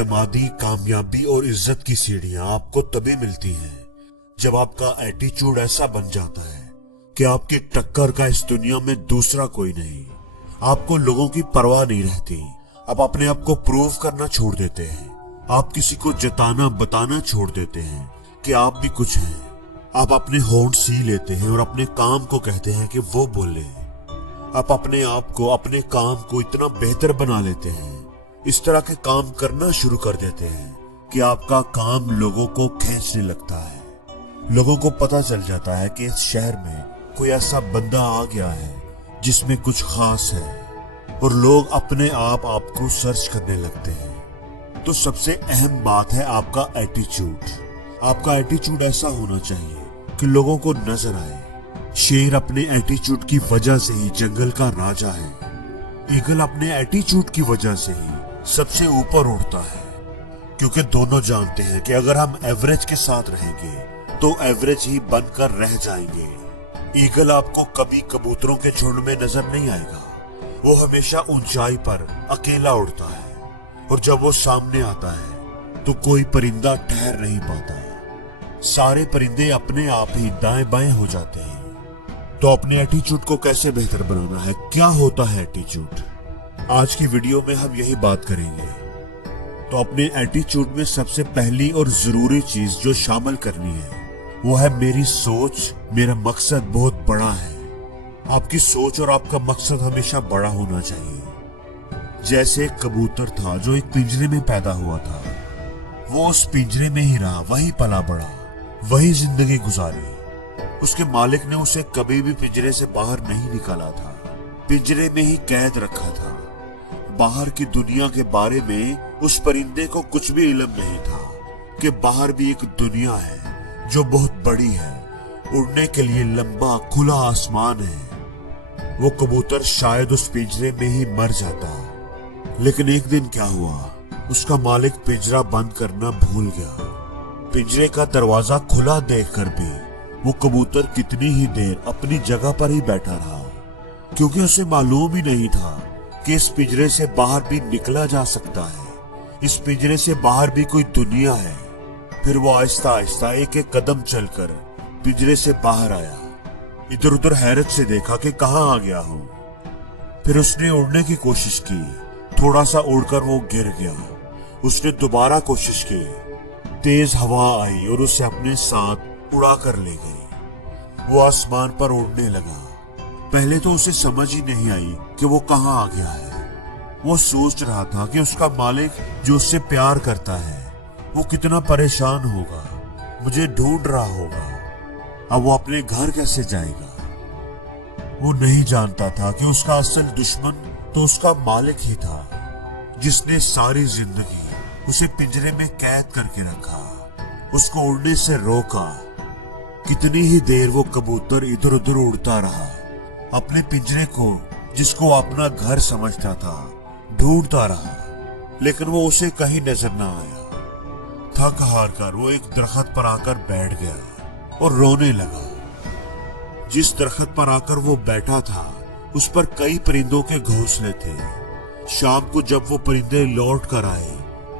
मादी कामयाबी और इज्जत की सीढ़ियां आपको तभी मिलती हैं जब आपका एटीट्यूड ऐसा बन जाता है कि आपकी टक्कर का इस दुनिया में दूसरा कोई नहीं। आपको लोगों की परवाह नहीं रहती। आप अपने आप को प्रूव करना छोड़ देते हैं। आप किसी को जताना बताना छोड़ देते हैं कि आप भी कुछ हैं। आप अपने होंठ सी लेते हैं और अपने काम को कहते हैं कि वो बोले। आप अपने आप को, अपने काम को इतना बेहतर बना लेते हैं, इस तरह के काम करना शुरू कर देते हैं कि आपका काम लोगों को खींचने लगता है। लोगों को पता चल जाता है कि इस शहर में कोई ऐसा बंदा आ गया है जिसमें कुछ खास है, और लोग अपने आप आपको सर्च करने लगते हैं। तो सबसे अहम बात है आपका एटीट्यूड। आपका एटीट्यूड ऐसा होना चाहिए कि लोगों को नजर आए। शेर अपने एटीट्यूड की वजह से ही जंगल का राजा है। ईगल अपने एटीट्यूड की वजह से ही सबसे ऊपर उड़ता है, क्योंकि दोनों जानते हैं कि अगर हम एवरेज के साथ रहेंगे तो एवरेज ही बनकर रह जाएंगे। ईगल आपको कभी कबूतरों के झुंड में नजर नहीं आएगा। वो हमेशा ऊंचाई पर अकेला उड़ता है, और जब वो सामने आता है तो कोई परिंदा ठहर नहीं पाता। सारे परिंदे अपने आप ही दाएं बाएं हो जाते हैं। तो अपने एटीट्यूड को कैसे बेहतर बनाना है, क्या होता है एटीट्यूड, आज की वीडियो में हम यही बात करेंगे। तो अपने एटीट्यूड में सबसे पहली और जरूरी चीज जो शामिल करनी है वो है मेरी सोच। मेरा मकसद बहुत बड़ा है। आपकी सोच और आपका मकसद हमेशा बड़ा होना चाहिए। जैसे एक कबूतर था जो एक पिंजरे में पैदा हुआ था। वो उस पिंजरे में ही रहा, वही पला बड़ा, वही जिंदगी गुजारी। उसके मालिक ने उसे कभी भी पिंजरे से बाहर नहीं निकाला था, पिंजरे में ही कैद रखा था। बाहर की दुनिया के बारे में उस परिंदे को कुछ भी इल्म नहीं था कि बाहर भी एक दुनिया है जो बहुत बड़ी है, उड़ने के लिए लंबा खुला आसमान है। वो कबूतर शायद उस पिंजरे में ही मर जाता। लेकिन एक दिन क्या हुआ, उसका मालिक पिंजरा बंद करना भूल गया। पिंजरे का दरवाजा खुला देखकर भी वो कबूतर कितनी ही देर अपनी जगह पर ही बैठा रहा, क्योंकि उसे मालूम ही नहीं था कि इस पिंजरे से बाहर भी निकला जा सकता है, इस पिंजरे से बाहर भी कोई दुनिया है। फिर वो आहिस्ता आहिस्ता एक एक कदम चलकर पिंजरे से बाहर आया। इधर उधर हैरत से देखा कि कहाँ आ गया हूँ। फिर उसने उड़ने की कोशिश की। थोड़ा सा उड़कर वो गिर गया। उसने दोबारा कोशिश की। तेज हवा आई और उसे अपने साथ उड़ा कर ले गई। वो आसमान पर उड़ने लगा। पहले तो उसे समझ ही नहीं आई कि वो कहाँ आ गया है। वो सोच रहा था कि उसका मालिक जो उससे प्यार करता है वो कितना परेशान होगा, मुझे ढूंढ रहा होगा। अब वो अपने घर कैसे जाएगा। वो नहीं जानता था कि उसका असल दुश्मन तो उसका मालिक ही था, जिसने सारी जिंदगी उसे पिंजरे में कैद करके रखा, उसको उड़ने से रोका। कितनी ही देर वो कबूतर इधर उधर उड़ता रहा, अपने पिंजरे को जिसको अपना घर समझता था ढूंढता रहा, लेकिन वो उसे कहीं नजर ना आया। थक हार कर वो एक दरख्त पर आकर बैठ गया और रोने लगा। जिस दरख्त पर आकर वो बैठा था उस पर कई परिंदों के घोंसले थे। शाम को जब वो परिंदे लौट कर आए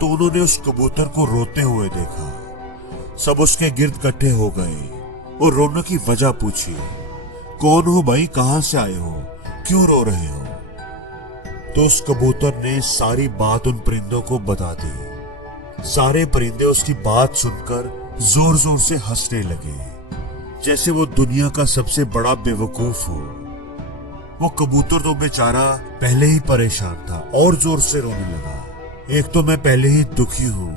तो उन्होंने उस कबूतर को रोते हुए देखा। सब उसके गिर्द इकट्ठे हो गए और रोने की वजह पूछी। कौन हो भाई, कहां से आए हो, क्यों रो रहे हो? तो उस कबूतर ने सारी बात उन परिंदों को बता दी। सारे परिंदे उसकी बात सुनकर जोर जोर से हंसने लगे, जैसे वो दुनिया का सबसे बड़ा बेवकूफ हो। वो कबूतर तो बेचारा पहले ही परेशान था और जोर से रोने लगा। एक तो मैं पहले ही दुखी हूँ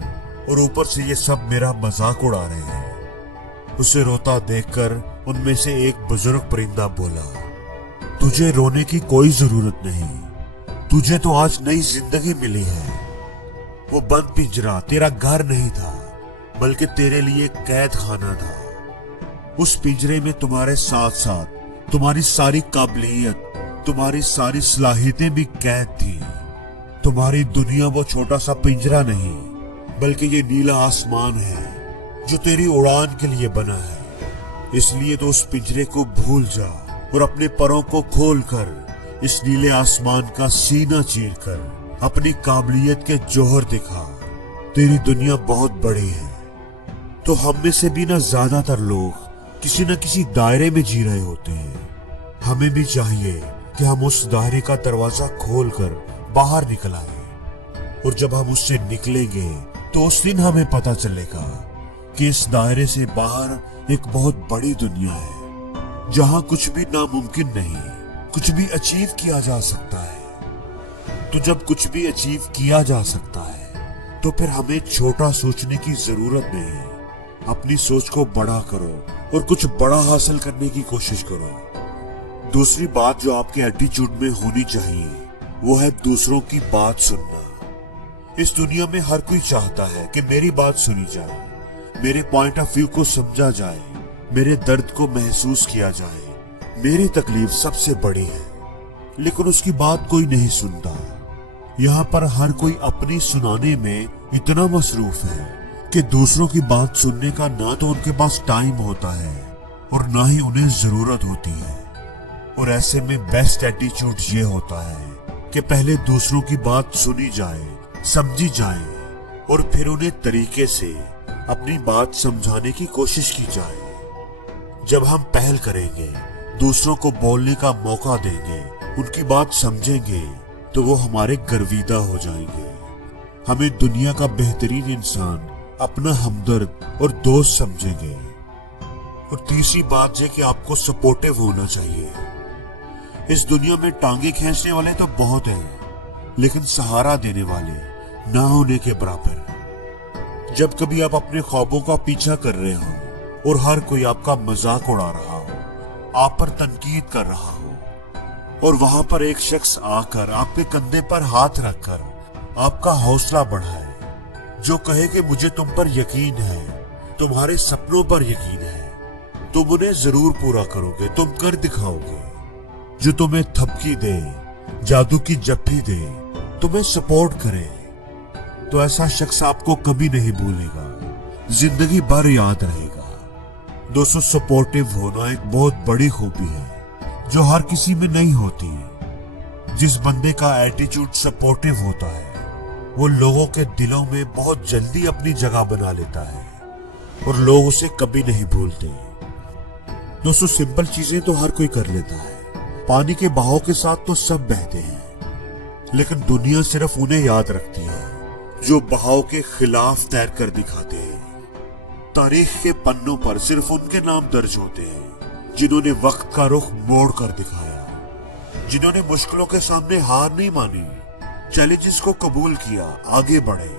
और ऊपर से ये सब मेरा मजाक उड़ा रहे हैं। उसे रोता देखकर उनमें से एक बुजुर्ग परिंदा बोला, तुझे रोने की कोई जरूरत नहीं, तुझे तो आज नई जिंदगी मिली है। वो बंद पिंजरा तेरा घर नहीं था, बल्कि तेरे लिए कैद खाना था। उस पिंजरे में तुम्हारे साथ साथ तुम्हारी सारी काबिलियत, तुम्हारी सारी सलाहियतें भी कैद थी। तुम्हारी दुनिया वो छोटा सा पिंजरा नहीं, बल्कि ये नीला आसमान है जो तेरी उड़ान के लिए बना है। इसलिए तो उस पिंजरे को भूल जा और अपने परों को खोलकर इस नीले आसमान का सीना चीरकर अपनी काबिलियत के जौहर दिखा। तेरी दुनिया बहुत बड़ी है। तो हम में से भी ना ज्यादातर लोग किसी न किसी दायरे में जी रहे होते हैं। हमें भी चाहिए कि हम उस दायरे का दरवाजा खोलकर बाहर निकल आए, और जब हम उससे निकलेंगे तो उस दिन हमें पता चलेगा कि इस दायरे से बाहर एक बहुत बड़ी दुनिया है, जहां कुछ भी नामुमकिन नहीं, कुछ भी अचीव किया जा सकता है। तो जब कुछ भी अचीव किया जा सकता है तो फिर हमें छोटा सोचने की जरूरत नहीं। अपनी सोच को बड़ा करो और कुछ बड़ा हासिल करने की कोशिश करो। दूसरी बात जो आपके एटीट्यूड में होनी चाहिए वो है दूसरों की बात सुनना। इस दुनिया में हर कोई चाहता है कि मेरी बात सुनी जाए, मेरे पॉइंट ऑफ व्यू को समझा जाए, मेरे दर्द को महसूस किया जाए। मेरी तकलीफ सबसे बड़ी है, लेकिन उसकी बात कोई नहीं सुनता। यहाँ पर हर कोई अपनी सुनाने में इतना मसरूफ है कि दूसरों की बात सुनने का ना तो उनके पास टाइम होता है और ना ही उन्हें जरूरत होती है। और ऐसे में बेस्ट एटीट्यूड ये होता है कि पहले दूसरों की बात सुनी जाए, समझी जाए, और फिर उन्हें तरीके से अपनी बात समझाने की कोशिश की जाए। जब हम पहल करेंगे, दूसरों को बोलने का मौका देंगे, उनकी बात समझेंगे, तो वो हमारे गर्विदा हो जाएंगे। हमें दुनिया का बेहतरीन इंसान, अपना हमदर्द और दोस्त समझेंगे। और तीसरी बात है कि आपको सपोर्टिव होना चाहिए। इस दुनिया में टांगे खींचने वाले तो बहुत हैं, लेकिन सहारा देने वाले ना होने के बराबर। जब कभी आप अपने ख्वाबों का पीछा कर रहे हो और हर कोई आपका मजाक उड़ा रहा हो, आप पर तनकीद कर रहा हो, और वहां पर एक शख्स आकर आपके कंधे पर हाथ रखकर आपका हौसला बढ़ाए, जो कहे कि मुझे तुम पर यकीन है, तुम्हारे सपनों पर यकीन है, तुम उन्हें जरूर पूरा करोगे, तुम कर दिखाओगे। जो तुम्हें थपकी दे, जादू की जप्फी दे, तुम्हें सपोर्ट करे, तो ऐसा शख्स आपको कभी नहीं भूलेगा, जिंदगी भर याद रहेगा। दोस्तों, सपोर्टिव होना एक बहुत बड़ी खूबी है जो हर किसी में नहीं होती। जिस बंदे का एटीट्यूड सपोर्टिव होता है वो लोगों के दिलों में बहुत जल्दी अपनी जगह बना लेता है और लोग उसे कभी नहीं भूलते। दोस्तों, सिंपल चीजें तो हर कोई कर लेता है, पानी के बहाव के साथ तो सब बहते हैं, लेकिन दुनिया सिर्फ उन्हें याद रखती है जो बहाव के खिलाफ तैर कर दिखाते हैं। तारीख के पन्नों पर सिर्फ उनके नाम दर्ज होते हैं जिन्होंने वक्त का रुख मोड़ कर दिखाया, जिन्होंने मुश्किलों के सामने हार नहीं मानी, चैलेंजेस को कबूल किया, आगे बढ़े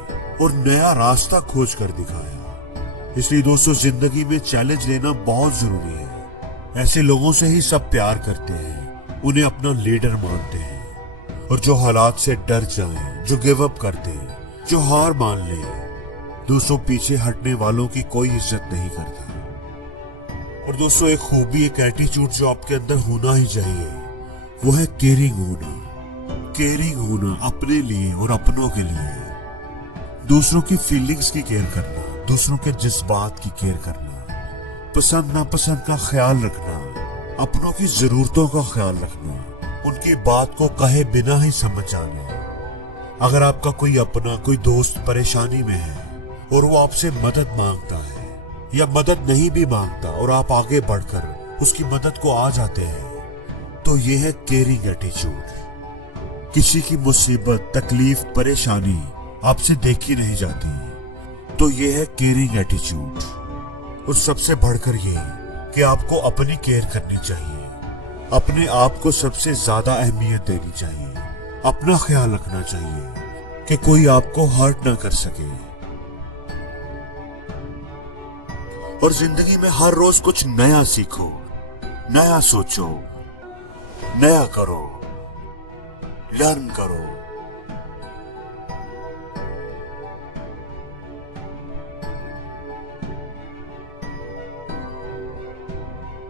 और नया रास्ता खोज कर दिखाया। इसलिए दोस्तों, जिंदगी में चैलेंज लेना बहुत जरूरी है। ऐसे लोगों से ही सब प्यार करते हैं, उन्हें अपना लीडर मानते हैं। और जो हालात से डर जाएं, जो गिव अप कर दें, जो हार मान ले, दोस्तों पीछे हटने वालों की कोई इज्जत नहीं करता। और दोस्तों, एक खूबी, एक एटीट्यूड जो आपके अंदर होना ही चाहिए वो है केयरिंग होना। केयरिंग होना अपने लिए और अपनों के लिए, दूसरों की फीलिंग्स की केयर करना, दूसरों के जज्बात की केयर करना, पसंद नापसंद का ख्याल रखना, अपनों की जरूरतों का ख्याल रखना, उनकी बात को कहे बिना ही समझ आना। अगर आपका कोई अपना, कोई दोस्त परेशानी में है और वो आपसे मदद मांगता है या मदद नहीं भी मांगता और आप आगे बढ़कर उसकी मदद को आ जाते हैं, तो ये है केयरिंग एटीट्यूड। किसी की मुसीबत, तकलीफ, परेशानी आपसे देखी नहीं जाती, तो ये है केयरिंग एटीट्यूड। और सबसे बढ़कर ये कि आपको अपनी केयर करनी चाहिए, अपने आप को सबसे ज्यादा अहमियत देनी चाहिए, अपना ख्याल रखना चाहिए कि कोई आपको हर्ट ना कर सके। और जिंदगी में हर रोज कुछ नया सीखो, नया सोचो, नया करो, लर्न करो।